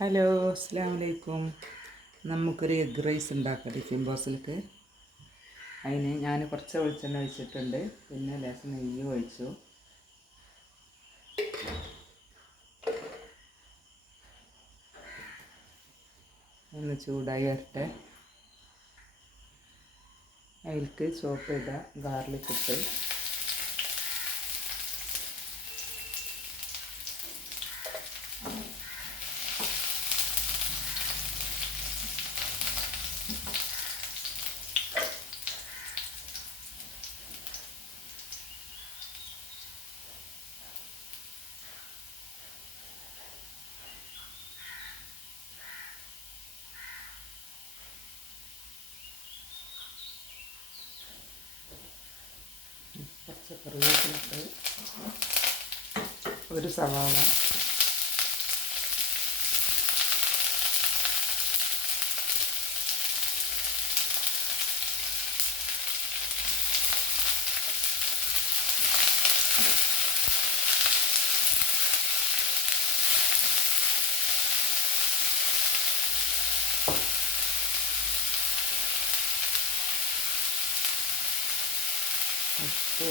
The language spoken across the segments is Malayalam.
ഹലോ, അസ്സാം വലൈക്കും. നമുക്കൊരു എഗ് റൈസ് ഉണ്ടാക്കാം ടിഫിൻ ബോക്സിലേക്ക്. അതിന് ഞാൻ കുറച്ച് വെളിച്ചെണ്ണ ഒഴിച്ചിട്ടുണ്ട്, പിന്നെ ലേശം നെയ്യ് ഒഴിച്ചു. ഒന്ന് ചൂടായി വരട്ടെ. അതിലേക്ക് ചോപ്പ് ചെയ്ത ഗാർലിക് ഇട്ട് കുറച്ച് കറിവേപ്പിലിട്ട് ഒരു സവാള, ഉപ്പ്,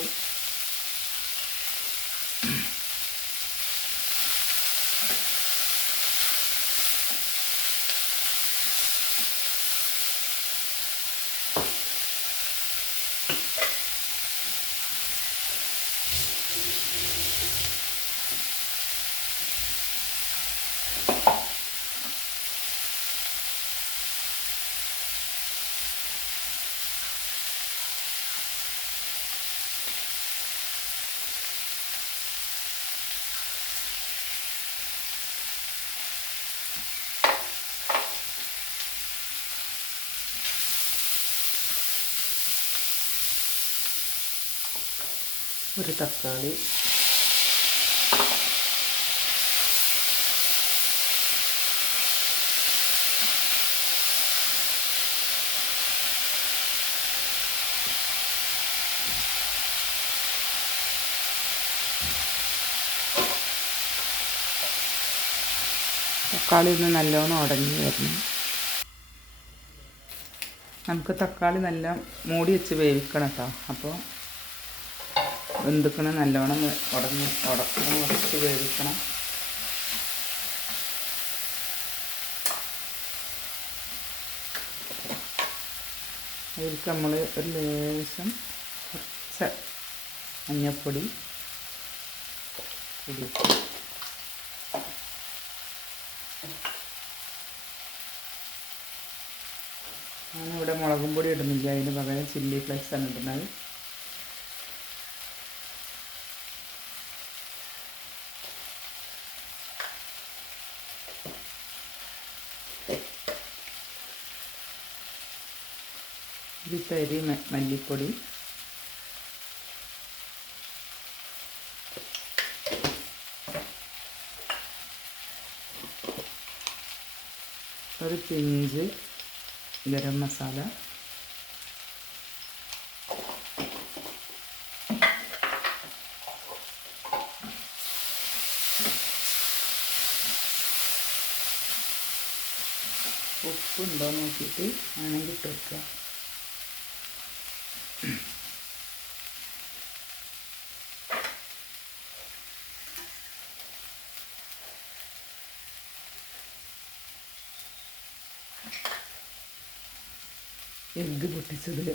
ഒരു തക്കാളി, തക്കാളി ഒന്ന് നല്ലോണം ഉടഞ്ഞ് വരണം. നമുക്ക് തക്കാളി നല്ല മൂടി വെച്ച് വേവിക്കണം കേട്ടോ. അപ്പോൾ വെന്തിക്കണം, നല്ലോണം ഉടച്ച് വേവിക്കണം. അതിലേക്ക് നമ്മൾ ഒരു ലേശം കുറച്ച് മഞ്ഞൾപ്പൊടി ഇടും. ഞാനിവിടെ മുളകും പൊടി ഇടുന്നില്ല, അതിന് പകരം ചില്ലി ഫ്ലേക്സ് ആണ് ഇടുന്നത്. ഒരു തരി മല്ലിപ്പൊടി, ഒരു പിഞ്ച് ഗരം മസാല, ഉപ്പുണ്ടോ നോക്കിയിട്ട് ആണെങ്കിൽ ഇട്ട് വെക്കുക. എഗ്ഗ് പൊട്ടിച്ചതിൽ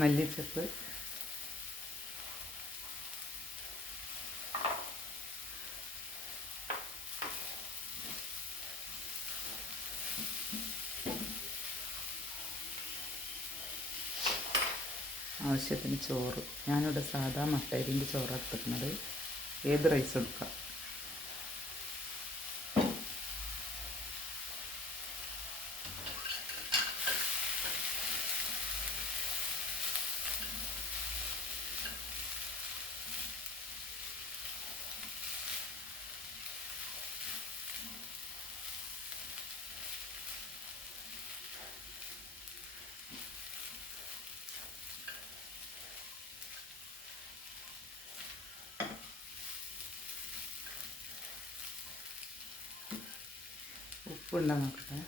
മല്ലിച്ചപ്പ്, ആവശ്യത്തിന് ചോറ്. ഞാനിവിടെ സാധാ മട്ടയരിൻ്റെ ചോറ് എടുത്തിരിക്കുന്നത്. ഏത് റൈസ് എടുക്കാം. ഉപ്പുണ്ടോ നോക്കട്ടെ.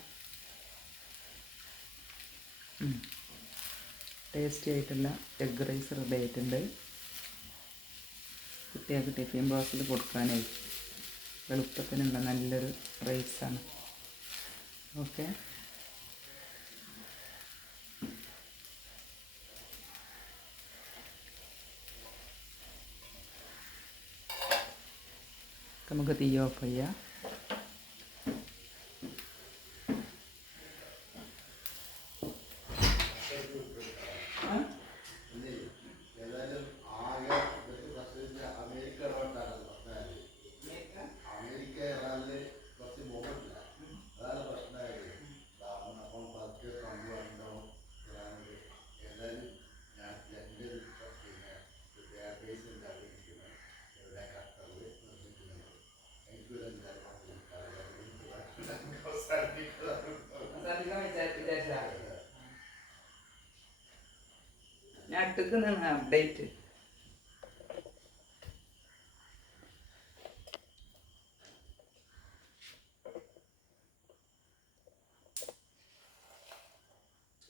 ടേസ്റ്റി ആയിട്ടുള്ള എഗ് റൈസ് റെഡി ആയിട്ടുണ്ട്. കുട്ടികൾക്ക് ടിഫിൻ ബോക്സിൽ കൊടുക്കാനായി എളുപ്പത്തിനുള്ള നല്ലൊരു റൈസാണ്. ഓക്കെ, നമുക്ക് തീ ഓഫ് ചെയ്യാം. ഞാൻ ഇട്ടിരിക്കുന്നതാണ് അപ്ഡേറ്റ്.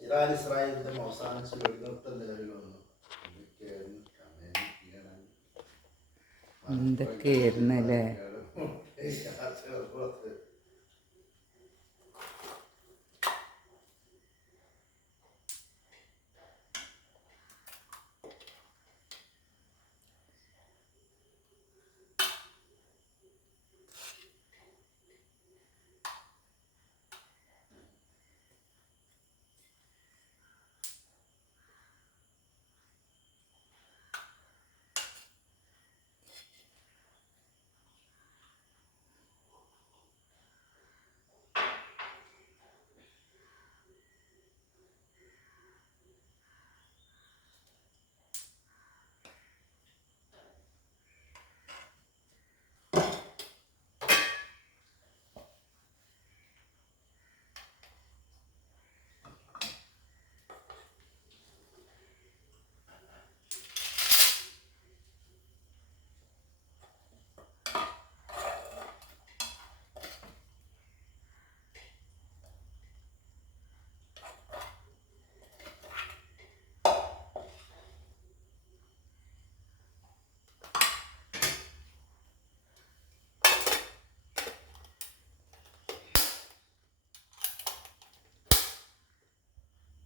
ഇറാൻ ഇസ്രായേൽ യുദ്ധം അവസാനിച്ച് വെടിനിർത്തൽ നിലവിൽ വന്നു. എന്തൊക്കെയായിരുന്നു അല്ലേ?